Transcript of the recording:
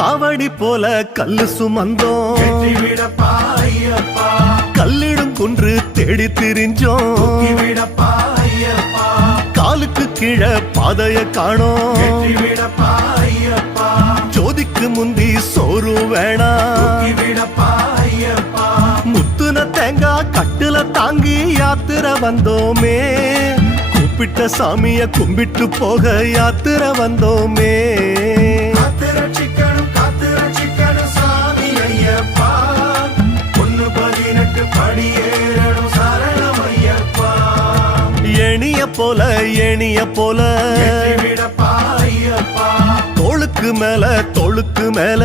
காவடி போல கல்லு சுமந்தோம், கல்லிடும் குன்று தேடி திரிஞ்சோம், காலுக்கு கீழே பாதைய காணோம், ஜோதிக்கு முந்தி சோறு வேணா, முத்துன தேங்காய் கட்டுல தாங்கி யாத்திரை வந்தோமே, கூப்பிட்ட சாமிய கும்பிட்டு போக யாத்திரை வந்தோமே. எணிய போல எணிய போல தோளுக்கு மேல தோளுக்கு மேல